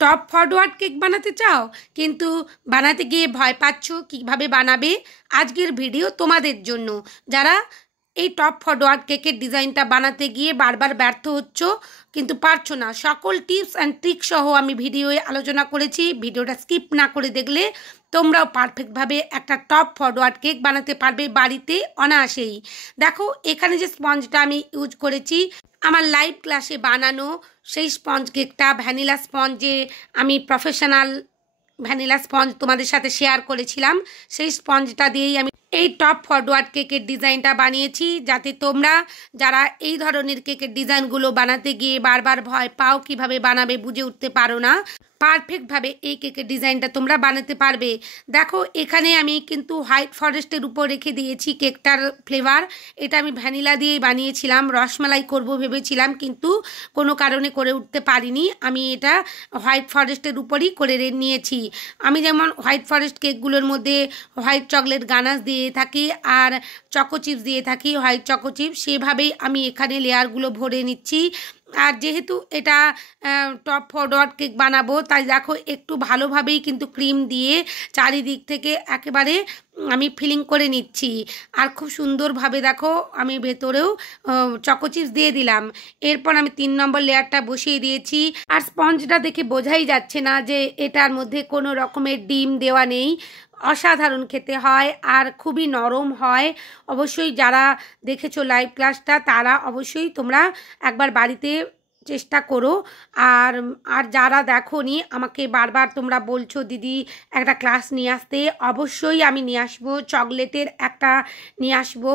Top forward cake বানাতে চাও কিন্তু বানাতে গিয়ে ভয় পাচ্ছ কিভাবে বানাবে? আজকের ভিডিও তোমাদের জন্য, যারা এই টপ ফরওয়ার্ড কেকের ডিজাইনটা বানাতে গিয়ে বারবার ব্যর্থ হচ্ছ কিন্তু পারছো না। সকল টিপস অ্যান্ড ট্রিক সহ আমি ভিডিওয়ে আলোচনা করেছি। ভিডিওটা স্কিপ না করে দেখলে তোমরাও পারফেক্টভাবে একটা টপ ফরওয়ার্ড কেক বানাতে পারবে বাড়িতে অনায়াসেই। দেখো, এখানে যে স্পঞ্জটা আমি ইউজ করেছি আমার লাইভ ক্লাসে বানানো সেই স্পঞ্জ কেকটা, ভ্যানিলা স্পঞ্জে আমি প্রফেশনাল ভ্যানিলা স্পঞ্জ তোমাদের সাথে শেয়ার করেছিলাম। সেই স্পঞ্জটা দিয়েই আমি এই টপ ফরওয়ার্ড কেকের ডিজাইনটা বানিয়েছি, যাতে তোমরা যারা এই ধরনের কেকের ডিজাইনগুলো বানাতে গিয়ে বারবার ভয় পাও, কিভাবে বানাবে বুঝে উঠতে পারো না, পারফেক্টভাবে এই কেকের ডিজাইনটা তোমরা বানাতে পারবে। দেখো, এখানে আমি কিন্তু হোয়াইট ফরেস্টের উপর রেখে দিয়েছি কেকটার ফ্লেভার। এটা আমি ভ্যানিলা দিয়েই বানিয়েছিলাম, রসমালাই করব ভেবেছিলাম কিন্তু কোনো কারণে করে উঠতে পারিনি। আমি এটা হোয়াইট ফরেস্টের উপরই করে নিয়েছি। আমি যেমন হোয়াইট ফরেস্ট কেকগুলোর মধ্যে হোয়াইট চকলেট গানাশ দিয়ে থাকি আর চকো চিপস দিয়ে থাকি, হোয়াইট চকো চিপস, সেভাবেই আমি এখানে লেয়ারগুলো ভরে নিচ্ছি। আর যেহেতু এটা টপ ফরওয়ার্ড কেক বানাবো, তাই দেখো একটু ভালোভাবেই কিন্তু ক্রিম দিয়ে চারিদিক থেকে একেবারে আমি ফিলিং করে নিচ্ছি। আর খুব সুন্দরভাবে দেখো আমি ভেতরেও চকো চিপস দিয়ে দিলাম। এরপর আমি 3 নম্বর লেয়ারটা বসিয়ে দিয়েছি। আর স্পঞ্জটা দেখে বোঝাই যাচ্ছে না যে এটার মধ্যে কোনো রকমের ডিম দেওয়া নেই। অসাধারণ খেতে হয় আর খুবই নরম হয়। অবশ্যই যারা দেখেছো লাইভ ক্লাসটা তারা অবশ্যই তোমরা একবার বাড়িতে চেষ্টা করো। আর আর যারা দেখোনি, আমাকে বারবার তোমরা বলছো দিদি একটা ক্লাস নিয়ে আসতে, অবশ্যই আমি নিয়ে আসবো। চকলেটের একটা নিয়ে আসবো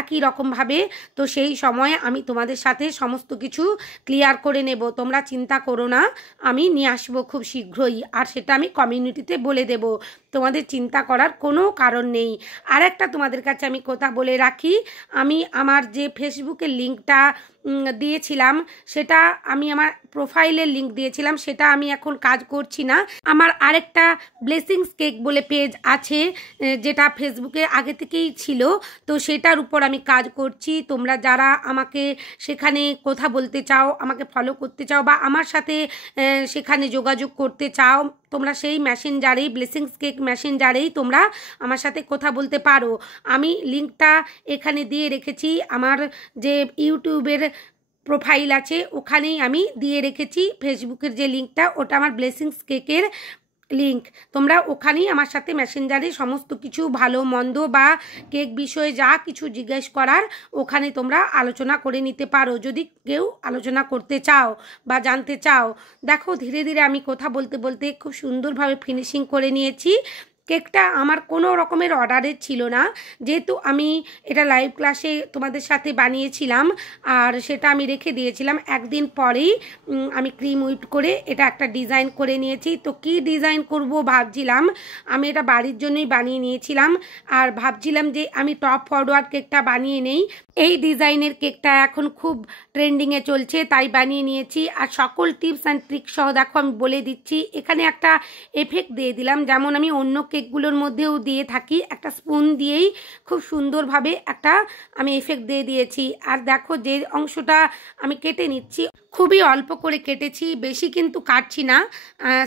একই রকমভাবে। তো সেই সময় আমি তোমাদের সাথে সমস্ত কিছু ক্লিয়ার করে নেব, তোমরা চিন্তা করো না, আমি নিয়ে আসবো খুব শীঘ্রই। আর সেটা আমি কমিউনিটিতে বলে দেব, তোমাদের চিন্তা করার কোনো কারণ নেই। আর একটা তোমাদের কাছে আমি কথা বলে রাখি, আমি আমার যে ফেসবুকের লিঙ্কটা দিয়েছিলাম, সেটা আমি আমার প্রোফাইলের লিঙ্ক দিয়েছিলাম, সেটা আমি এখন কাজ করছি না। আমার আরেকটা ব্লেসিংস কেক বলে পেজ আছে, যেটা ফেসবুকে আগে থেকেই ছিল, তো সেটার উপর আমি কাজ করছি। তোমরা যারা আমাকে সেখানে কথা বলতে চাও, আমাকে ফলো করতে চাও বা আমার সাথে সেখানে যোগাযোগ করতে চাও, তোমরা সেই মেসেঞ্জারেই, ব্লেসিংস কেক মেসেঞ্জারেই তোমরা আমার সাথে কথা বলতে পারো। আমি লিঙ্কটা এখানে দিয়ে রেখেছি, আমার যে ইউটিউবের প্রোফাইল আছে ওখানেই আমি দিয়ে রেখেছি ফেসবুকের যে লিঙ্কটা, ওটা আমার ব্লেসিংস কেকের লিঙ্ক। তোমরা ওখানেই আমার সাথে মেসেঞ্জারে সমস্ত কিছু ভালো মন্দ বা কেক বিষয়ে যা কিছু জিজ্ঞেস করার ওখানে তোমরা আলোচনা করে নিতে পারো, যদি কেউ আলোচনা করতে চাও বা জানতে চাও। দেখো, ধীরে ধীরে আমি কথা বলতে বলতে খুব সুন্দরভাবে ফিনিশিং করে নিয়েছি। কেকটা আমার কোনো রকমের অর্ডারের ছিল না, যেহেতু আমি এটা লাইভ ক্লাসে তোমাদের সাথে বানিয়েছিলাম আর সেটা আমি রেখে দিয়েছিলাম। একদিন পরেই আমি ক্রিম হুইপ করে এটা একটা ডিজাইন করে নিয়েছি। তো কি ডিজাইন করব ভাবছিলাম, আমি এটা বাড়ির জন্যই বানিয়ে নিয়েছিলাম আর ভাবছিলাম যে আমি টপ ফরওয়ার্ড কেকটা বানিয়ে নেই। এই ডিজাইনের কেকটা এখন খুব ট্রেন্ডিংয়ে চলছে, তাই বানিয়ে নিয়েছি। আর সকল টিপস অ্যান্ড ট্রিক সহ দেখো আমি বলে দিচ্ছি। এখানে একটা এফেক্ট দিয়ে দিলাম, যেমন আমি অন্য কেকগুলোর মধ্যেও দিয়ে থাকি, একটা স্পুন দিয়েই খুব সুন্দরভাবে একটা আমি এফেক্ট দিয়ে দিয়েছি। আর দেখো, যে অংশটা আমি কেটে নিচ্ছি খুবই অল্প করে কেটেছি, বেশি কিন্তু কাটছি না,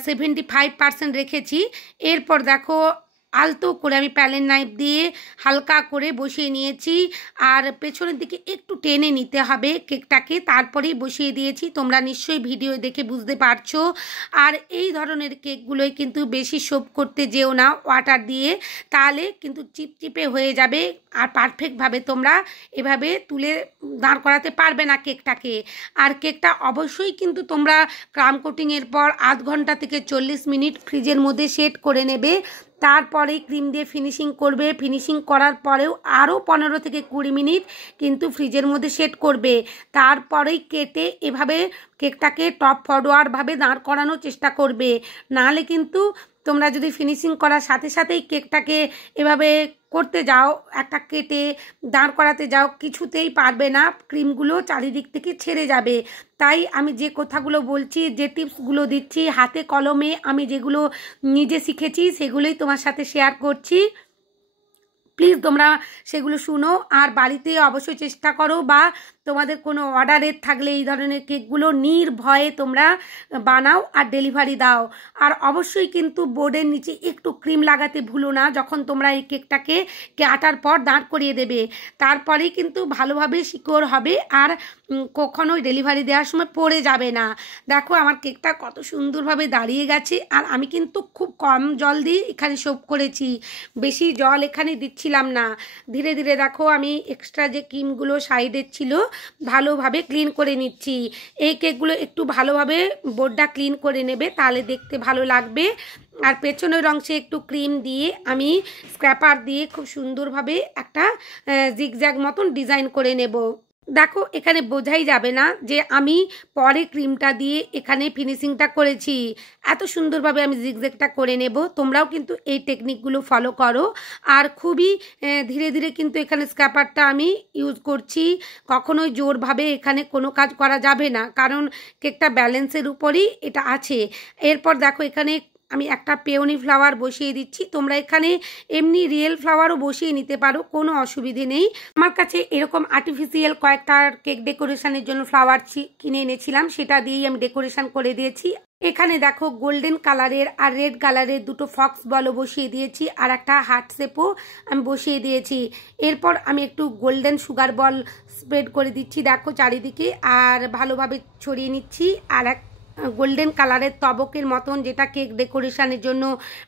75% রেখেছি। এরপর দেখো আলতো করে আমি প্যালেন নাইফ দিয়ে হালকা করে বসিয়ে নিয়েছি। আর পেছনের দিকে একটু টেনে নিতে হবে কেকটাকে, তারপরেই বসিয়ে দিয়েছি। তোমরা নিশ্চয়ই ভিডিও দেখে বুঝতে পারছো। আর এই ধরনের কেকগুলোই কিন্তু বেশি সোপ করতে যেও না ওয়াটার দিয়ে, তাহলে কিন্তু চিপচিপে হয়ে যাবে আর পারফেক্টভাবে তোমরা এভাবে তুলে দাঁড় করাতে পারবে না কেকটাকে। আর কেকটা অবশ্যই কিন্তু তোমরা ক্রাম কোটিংয়ের পর আধ ঘন্টা থেকে 40 মিনিট ফ্রিজের মধ্যে সেট করে নেবে, তারপরেই ক্রিম দিয়ে ফিনিশিং করবে। ফিনিশিং করার পরেও আরও 15 থেকে 20 মিনিট কিন্তু ফ্রিজের মধ্যে সেট করবে, তারপরেই কেটে এভাবে কেকটাকে টপ ফরওয়ার্ডভাবে দাঁড় করানোর চেষ্টা করবে। নাহলে কিন্তু তোমরা যদি ফিনিশিং করার সাথে সাথেই কেকটাকে এভাবে করতে যাও, একটা কেটে দাঁড় করাতে যাও, কিছুতেই পারবে না, ক্রিমগুলো চারিদিক থেকে ছেড়ে যাবে। তাই আমি যে কথাগুলো বলছি, যে টিপসগুলো দিচ্ছি, হাতে কলমে আমি যেগুলো নিজে শিখেছি সেগুলোই তোমার সাথে শেয়ার করছি। প্লিজ তোমরা সেগুলো শুনো আর বাড়িতে অবশ্যই চেষ্টা করো, বা তোমাদের কোনো অর্ডারের থাকলে এই ধরনের কেকগুলো নির্ভয়ে তোমরা বানাও আর ডেলিভারি দাও। আর অবশ্যই কিন্তু বোর্ডের নিচে একটু ক্রিম লাগাতে ভুলো না যখন তোমরা এই কেকটাকে কাটার পর দাঁড় করিয়ে দেবে, তারপরেই কিন্তু ভালোভাবে সিকিওর হবে আর কখনোই ডেলিভারি দেওয়ার সময় পড়ে যাবে না। দেখো আমার কেকটা কত সুন্দরভাবে দাঁড়িয়ে গেছে, আর আমি কিন্তু খুব কম জল দিয়ে এখানে সোপ করেছি, বেশি জল এখানে দিচ্ছিলাম না। ধীরে ধীরে দেখো আমি এক্সট্রা যে ক্রিমগুলো সাইডের ছিল ভালোভাবে ক্লিন করে নিচ্ছি। এই কেকগুলো একটু ভালোভাবে বোর্ডটা ক্লিন করে নেবে, তাহলে দেখতে ভালো লাগবে। আর পেছনের অংশে একটু ক্রিম দিয়ে আমি স্ক্র্যাপার দিয়ে খুব সুন্দরভাবে একটা জিগজ্যাগ মতন ডিজাইন করে নেব। দেখো এখানে বোঝাই যাবে না যে আমি পরে ক্রিমটা দিয়ে এখানে ফিনিশিংটা করেছি, এত সুন্দরভাবে আমি জিগজ্যাগটা করে নেব। তোমরাও কিন্তু এই টেকনিকগুলো ফলো করো। আর খুবই ধীরে ধীরে কিন্তু এখানে স্ক্র্যাপারটা আমি ইউজ করছি, কখনোই জোরভাবে এখানে কোনো কাজ করা যাবে না, কারণ কেকটা ব্যালেন্সের উপরই এটা আছে। এরপর দেখো এখানে আমি একটা পেওনি ফ্লাওয়ার বসিয়ে দিচ্ছি, তোমরা এখানে এমনি রিয়েল ফ্লাওয়ারও বসিয়ে নিতে পারো, কোনো অসুবিধে নেই। আমার কাছে এরকম আর্টিফিশিয়াল কয়েকটা কেক ডেকোরেশনের জন্য ফ্লাওয়ার কিনে এনেছিলাম, সেটা দিয়েই আমি ডেকোরেশন করে দিয়েছি। এখানে দেখো গোল্ডেন কালারের আর রেড কালারের দুটো ফক্স বলও বসিয়ে দিয়েছি, আর একটা হার্ট শেপও আমি বসিয়ে দিয়েছি। এরপর আমি একটু গোল্ডেন সুগার বল স্প্রেড করে দিচ্ছি দেখো চারিদিকে, আর ভালোভাবে ছড়িয়ে নিচ্ছি। আর এক গোল্ডেন কালারের তবকের মতন, যেটা কেক ডেকোরেশনের জন্য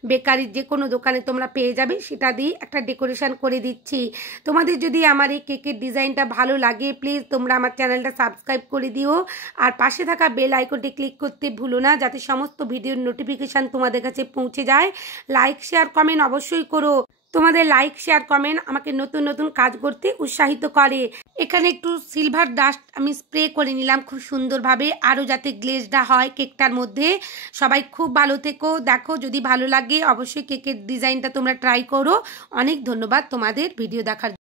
বেকারির যে কোনো দোকানে তোমরা পেয়ে যাবে, সেটা দিয়ে একটা ডেকোরেশন করে দিচ্ছি। তোমাদের যদি আমার এই কেকের ডিজাইনটা ভালো লাগে প্লিজ তোমরা আমার চ্যানেলটা সাবস্ক্রাইব করে দিও, আর পাশে থাকা বেল আইকনটি ক্লিক করতে ভুলো না, যাতে সমস্ত ভিডিওর নোটিফিকেশান তোমাদের কাছে পৌঁছে যায়। লাইক শেয়ার কমেন্ট অবশ্যই করো, তোমাদের লাইক শেয়ার কমেন্ট আমাকে নতুন নতুন কাজ করতে উৎসাহিত করে। এখানে একটু সিলভার ডাস্ট আমি স্প্রে করে নিলাম খুব সুন্দরভাবে, আরও যাতে গ্লেজটা হয় কেকটার মধ্যে। সবাই খুব ভালো থেকো। দেখো যদি ভালো লাগে অবশ্যই কেকের ডিজাইনটা তোমরা ট্রাই করো। অনেক ধন্যবাদ তোমাদের ভিডিও দেখার।